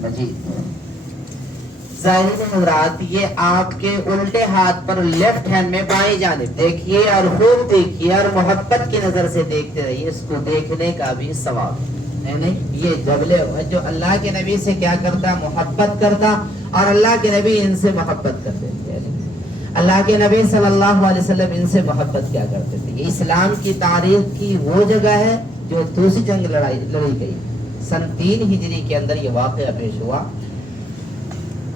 मजीद। ज़ाहिर हज़रात ये आपके उल्टे हाथ पर लेफ्ट हैंड में बाएं जानिब देखिए और खूब देखिए और मोहब्बत की नजर से देखते रहिए, इसको देखने का भी सवाब है नहीं। ये जबले जो अल्लाह के नबी से क्या करता, मोहब्बत करता, और अल्लाह के नबी इनसे मोहब्बत करते थे। अल्लाह के नबी सल्लल्लाहु अलैहि वसल्लम इनसे मोहब्बत क्या करते थे। ये इस्लाम की तारीख की वो जगह है जो दूसरी जंग लड़ी गई सन 3 हिजरी के अंदर ये वाक़या पेश हुआ।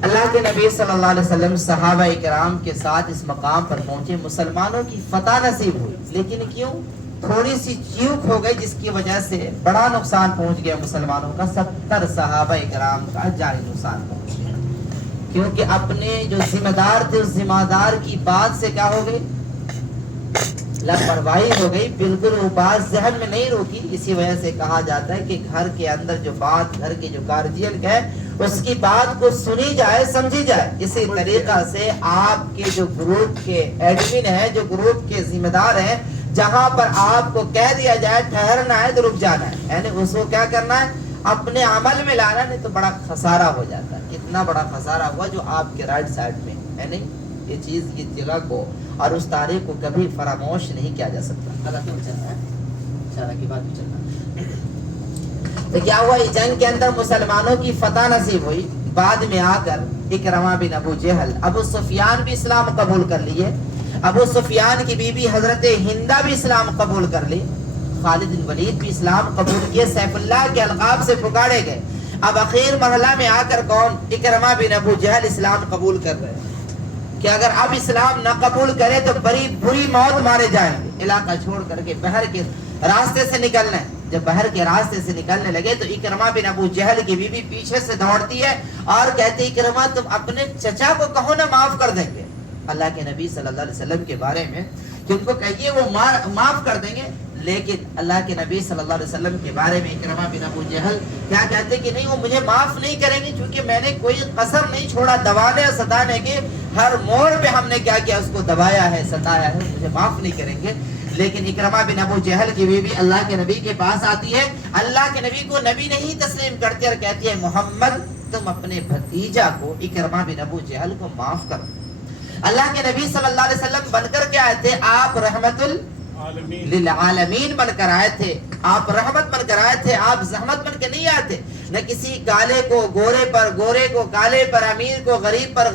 अल्लाह के नबी सल्लल्लाहु अलैहि वसल्लम सहाबा इकराम के साथ इस मकाम पर पहुंचे, मुसलमानों की फतह नसीब हुई, लेकिन क्यों, थोड़ी सी चूक हो गई जिसकी वजह से बड़ा नुकसान पहुंच गया मुसलमानों का। 70 सहाबा इकराम का जानी नुकसान पहुंच गया, क्योंकि अपने जो जिम्मेदार थे उस जिम्मेदार की बात से क्या हो गई, लापरवाही हो गई, बिल्कुल वो बात जहन में नहीं रोकी। इसी वजह से कहा जाता है कि घर के अंदर जो बात, घर के जो गार्जियन है उसकी बात को सुनी जाए, समझी जाए। इसी तरीका से आपके जो ग्रुप के एडमिन है, जो ग्रुप के जिम्मेदार है, जहां पर आपको कह दिया जाए ठहरना है तो रुक जाना है, यानी उसको क्या करना है, अपने अमल में लाना, नहीं तो बड़ा खसारा हो जाता है। कितना बड़ा खसारा हुआ जो आपके राइट साइड में है नहीं। ये चीज, ये जगह को और उस तारीख को कभी फरामोश नहीं किया जा सकता। की बात भी चलना। तो क्या हुआ, इस जंग के अंदर मुसलमानों की फतह नसीब हुई। बाद में आकर इकरमा बिन अबू जहल, अबू सुफियान भी इस्लाम कबूल कर लिए। अबू सुफियान की बीबी हजरत हिंदा भी इस्लाम कबूल कर ली। खालिद बिन वलीद भी इस्लाम कबूल किए, सैफुल्लाह के अलकाब से पुकारे गए। अब आखिर मरहला में आकर कौन, इकरमा बिन अबू जहल इस्लाम कबूल कर रहे हैं कि अगर अब इस्लाम न कबूल करे तो बड़ी बुरी मौत मारे जाएंगे। इलाका छोड़ करके बहर के रास्ते से निकलने, जब बहर के रास्ते से निकलने लगे तो इकरमा बिन अबू जहल की बीबी पीछे से दौड़ती है और कहती, इकरमा तुम अपने चचा को कहो ना माफ कर देंगे। अल्लाह के नबी सल्लल्लाहु अलैहि वसल्लम के बारे में कि उनको कहिए वो माफ कर देंगे, लेकिन अल्लाह के नबी सल्लल्लाहु अलैहि वसल्लम के बारे में इकरमा बिन अबू जहल क्या कहते कि नहीं, वो मुझे माफ नहीं करेंगे, क्योंकि मैंने कोई कसर नहीं छोड़ा दबाने सताने की। हर मोड़ पे हमने क्या किया, उसको दबाया है, सताया है, मुझे माफ नहीं करेंगे। लेकिन इकरमा बिन अबू जहल की बीवी अल्लाह के नबी के पास आती है, अल्लाह के नबी को नबी नहीं तस्लीम करती और कहती है, मोहम्मद तुम अपने भतीजा को इकरमा बिन अबू जहल को माफ करो। अल्लाह के नबी सल्लल्लाहु अलैहि वसल्लम बनकर के आए थे, आप रहमतुल लिल आलमीन बनकर आए थे, आप रहमत बनकर आए थे, आप जहमत बनकर नहीं आए थे। न किसी काले को गोरे पर, गोरे को काले पर, अमीर को गरीब पर,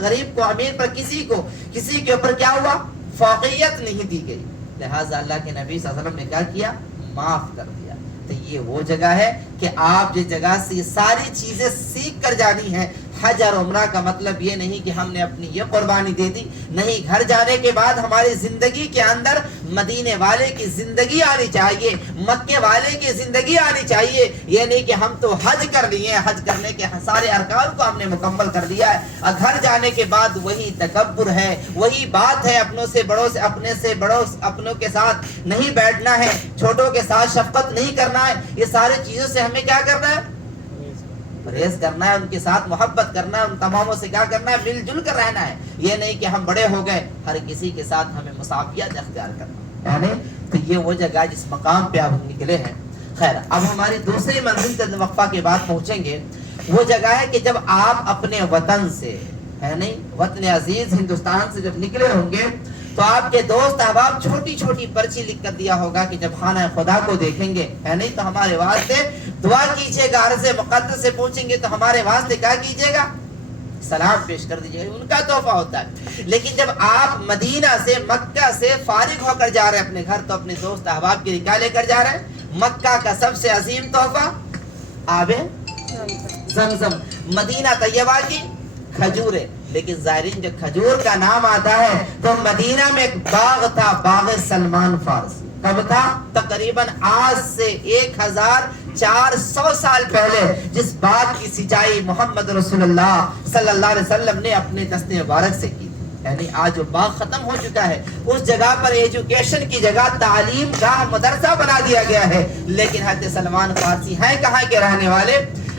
गरीब को अमीर पर, किसी के ऊपर क्या हुआ, फौकियत नहीं दी गई। लिहाजा अल्लाह के नबी सल्लल्लाहु अलैहि वसल्लम ने क्या किया, माफ कर दिया। तो ये वो जगह है कि आप जिस जगह से ये सारी चीजें सीख कर जानी है। हज और उम्रा का मतलब ये नहीं कि हमने अपनी ये कुर्बानी दे दी, नहीं, घर जाने के बाद हमारी जिंदगी के अंदर मदीने वाले की जिंदगी आनी चाहिए, मक्के वाले की जिंदगी आनी चाहिए। ये नहीं कि हम तो हज कर लिए, हज करने के सारे अरकान को हमने मुकम्मल कर दिया है और घर जाने के बाद वही तकब्बुर है, वही बात है, अपनों से बड़ों से, अपने से बड़ों अपनों के साथ नहीं बैठना है, छोटों के साथ शफकत नहीं करना है। ये सारी चीजों से हमें क्या करना है, परहेज करना है, उनके साथ मोहब्बत करना है, उन तमामों से क्या करना है, मिलजुल कर रहना है। ये नहीं कि हम बड़े हो गए, हर किसी के साथ हमें मुसाफियत अख्तियार करना है। तो ये वो जगह जिस मकाम पे आप निकले हैं। खैर, अब हमारी दूसरी मंजिल तक वक्फा के बाद पहुंचेंगे। वो जगह है कि जब आप अपने वतन से, है नहीं, वतन अजीज हिंदुस्तान से जब निकले होंगे तो आपके दोस्त अहबाब छोटी छोटी पर्ची लिख कर दिया होगा कि जब खाना खुदा को देखेंगे, है नहीं, तो हमारे वास्ते दुआ कीजिएगा। अर्ज़ मुक़द्दस से पूछेंगे तो हमारे वास्ते क्या कीजिएगा, सलाम पेश कर दीजिएगा, उनका तोहफा होता है। लेकिन जब आप मदीना से, मक्का से फारिग होकर जा रहे हैं अपने घर, तो अपने दोस्त अहबाब के लिए क्या लेकर जा रहे हैं, मक्का का सबसे अजीम तोहफा आबे ज़मज़म, मदीना तैयबा की खजूरें। लेकिन ज़ाहिरीन जब खजूर का नाम आता है तो मदीना में एक बाग था, बाग सलमान फारसी। कब था, तकरीबन आज से 1400 साल पहले, जिस बाग की सिंचाई मोहम्मद रसूलुल्लाह सल्लल्लाहु अलैहि वसल्लम ने अपने दस्ते मुबारक से की। यानी आज वो बाग खत्म हो चुका है, उस जगह पर एजुकेशन की जगह तालीम का मदरसा बना दिया गया है। लेकिन हज़रत सलमान फारसी हैं कहाँ के रहने वाले,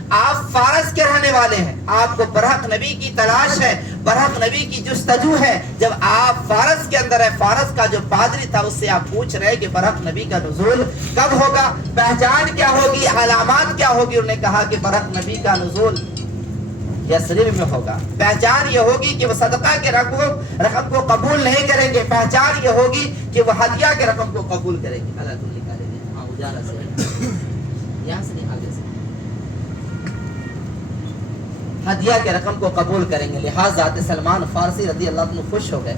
آپ فارس کے رہنے والے ہیں، آپ کو برحق نبی کی تلاش ہے، برحق نبی کی جستجو ہے. جب آپ فارس کے اندر ہے، فارس کا جو پادری تھا اس سے آپ پوچھ رہے کہ برحق نبی کا نزول کب ہوگا، پہچان کیا ہوگی، علامات کیا ہوگی. انہوں نے کہا کہ برحق نبی کا نزول یثرب میں ہوگا. پہچان یہ ہوگی کہ وہ صدقہ کے رقم کو قبول نہیں کریں گے، پہچان یہ ہوگی کہ وہ ہدیہ کے رقم کو قبول کریں گے. اللہ تعالی نکالے گے. ہاں اجالا سے یہاں سے نہیں، آگے سے ہدیہ کے رقم کو قبول کریں گے. لہٰذا حضرت سلمان فارسی رضی اللہ عنہ خوش ہو گئے.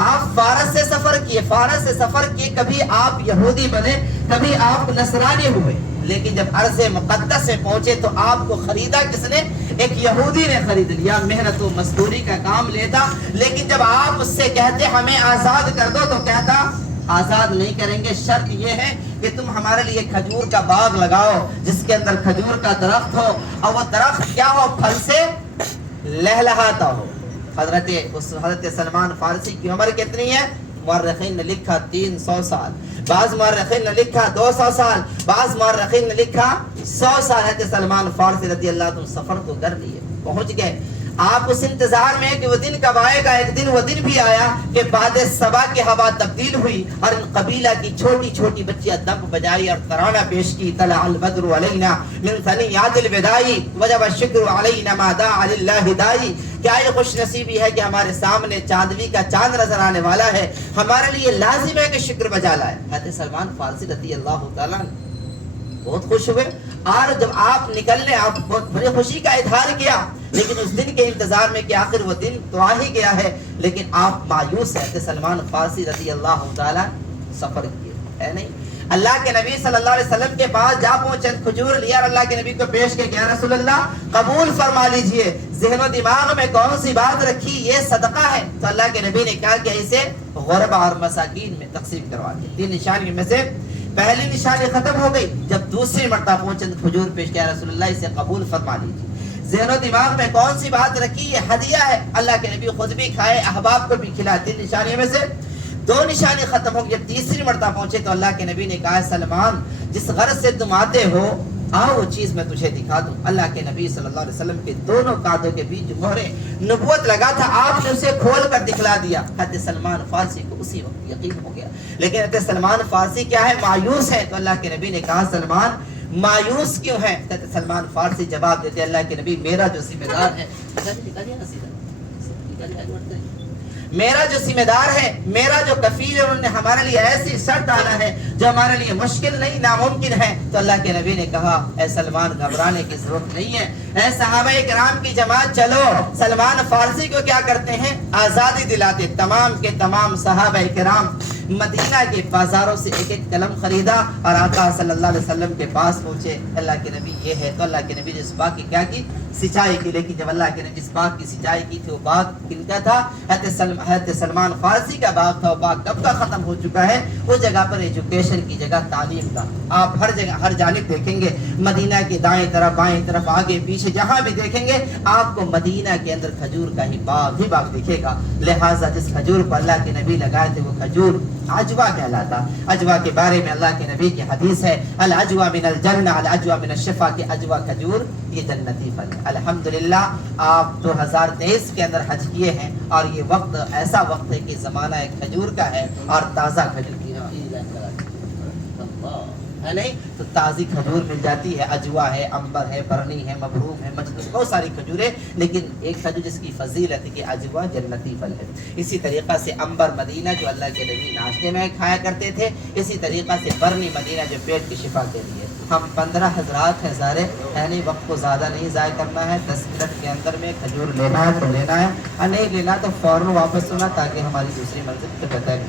آپ فارس سے سفر کیے، فارس سے سفر کیے، کبھی آپ یہودی بنے، کبھی آپ نصرانی ہوئے، لیکن جب ارض مقدس میں پہنچے تو آپ کو خریدا کس نے؟ ایک یہودی نے خرید لیا. محنت و مزدوری کا کام لیتا، لیکن جب آپ اس سے کہتے ہمیں آزاد کر دو تو کہتا آزاد نہیں کریں گے، شرط یہ ہے کہ تم ہمارے لیے کھجور کا باغ لگاؤ جس کے اندر کھجور کا درخت ہو، اور وہ درخت کیا ہو؟ پھل سے لہلہاتا ہو. حضرت سلمان فارسی کی عمر کتنی ہے؟ مورخین نے لکھا 300 سال، بعض مورخین نے لکھا 200 سال، بعض مورخین نے لکھا 100 سال. حضرت سلمان فارسی رضی اللہ عنہ سفر تو کر لیے، پہنچ گئے. آپ اس انتظار میں کہ وہ دن کب آئے گا. ایک دن وہ دن بھی آیا کہ بعد صبا کی ہوا تبدیل ہوئی اور ان قبیلہ کی چھوٹی چھوٹی بچیاں دف بجائی اور ترانہ پیش کی. طلع البدر علینا من ثنیات الوداع وجب الشکر علینا ما داع للہ داعی. کیا یہ خوش نصیبی ہے کہ ہمارے سامنے چاندوی کا چاند نظر آنے والا ہے، ہمارے لیے لازم ہے کہ شکر بجا لائے. حضرت سلمان فارسی رضی اللہ تعالیٰ بہت خوش ہوئے، اور جب آپ نکلنے آپ بہت بڑی خوشی کا اظہار کیا، لیکن اس دن کے انتظار میں کہ آخر وہ دن تو آ ہی گیا ہے، لیکن آپ مایوس ہیں. حضرت سلمان فارسی رضی اللہ تعالیٰ سفر کیے ہے نہیں. اللہ کے نبی صلی اللہ علیہ وسلم کے پاس جا پہنچے، کھجور لیا اور اللہ کے نبی کو پیش کے یا رسول اللہ قبول فرما لیجئے. ذہن و دماغ میں کون سی بات رکھی؟ یہ صدقہ ہے. تو اللہ کے نبی نے کہا کہ اسے غربا اور مساکین میں تقسیم کروا دیں. 3 نشانی میں سے پہلی نشانی ختم ہو گئی. جب دوسری مرتبہ پہنچے کھجور پیش کیا رسول اللہ اسے قبول فرما لیجیے. ذہن و دماغ میں کون سی بات رکھی؟ یہ ہدیہ ہے. اللہ کے نبی خود بھی کھائے، احباب کو بھی کھلائے. 3 نشانیوں میں سے 2 نشانی ختم ہو گئی. جب تیسری مرتبہ پہنچے تو اللہ کے نبی نے کہا سلمان جس غرض سے تم آتے ہو آؤ وہ چیز میں تجھے دکھا دوں. اللہ کے نبی صلی اللہ علیہ وسلم کے دونوں کانधों کے بیچ مہر نبوت لگا تھا، آپ نے اسے کھول کر دکھلا دیا. حضرت سلمان فارسی کو اسی وقت یقین ہو گیا. لیکن حضرت سلمان فارسی کیا ہے؟ مایوس ہے. تو اللہ کے نبی نے کہا سلمان مایوس کیوں ہے؟ حضرت سلمان فارسی جواب دیتے اللہ کے نبی میرا جو ذمہ دار ہے، میرا جو ذمہ دار ہے، میرا جو کفیل ہے، انہوں نے ہمارے لیے ایسی شرط ڈالا ہے جو ہمارے لیے مشکل نہیں ناممکن ہے. تو اللہ کے نبی نے کہا اے سلمان گھبرانے کی ضرورت نہیں ہے، اے صحابہ کرام کی جماعت چلو. سلمان فارسی کو کیا کرتے ہیں؟ آزادی دلاتے. تمام کے تمام صحابہ کرام مدینہ کے بازاروں سے ایک ایک قلم خریدا اور آقا صلی اللہ علیہ وسلم کے پاس پہنچے. اللہ کے نبی یہ ہے. تو اللہ کے نبی نے اس باغ کی کیا کی؟ سچائی کی. لیکن جب اللہ کے نبی اس باغ کی سچائی کی تھی وہ باغ کن کا تھا؟ حضرت سلمان فارسی کا باغ تھا. وہ باغ کب کا ختم ہو چکا ہے. اس جگہ پر ایجوکیشن کی جگہ تعلیم کا. آپ ہر جگہ ہر جانب دیکھیں گے، مدینہ کی دائیں طرف بائیں طرف آگے پیچھے جہاں بھی دیکھیں گے آپ کو مدینہ کے اندر کھجور کا ہی باغ دکھے گا. لہٰذا جس کھجور کو اللہ کے نبی لگائے تھے وہ کھجور عجوا کہلاتا. عجوا کے بارے میں اللہ کے نبی کی حدیث ہے العجوا من الجنہ العجوا من الشفا، کہ عجوا کھجور یہ جنتی پھل ہے. الحمدللہ آپ 2023 کے اندر حج کیے ہیں اور یہ وقت ایسا وقت ہے کہ زمانہ کھجور کا ہے اور تازہ کھجور کی ہے نہیں تو تازی کھجور مل جاتی ہے. عجوا ہے، امبر ہے، برنی ہے، مبروم ہے، مجدس، بہت ساری کھجوریں، لیکن ایک کھجور جس کی فضیلت ہے کہ عجوا جنتی پھل ہے. اسی طریقہ سے امبر مدینہ جو اللہ کے نبی ناشتے میں کھایا کرتے تھے، اسی طریقہ سے برنی مدینہ جو پیٹ کی شفا کے لیے. ہم 15 حضرات ہیں سارے، یعنی وقت کو زیادہ نہیں ضائع کرنا ہے. 10 منٹ کے اندر میں کھجور لینا ہے تو لینا ہے، اور نہیں لینا تو فوراً واپس ہونا تاکہ ہماری دوسری منزل پہ بتائیں.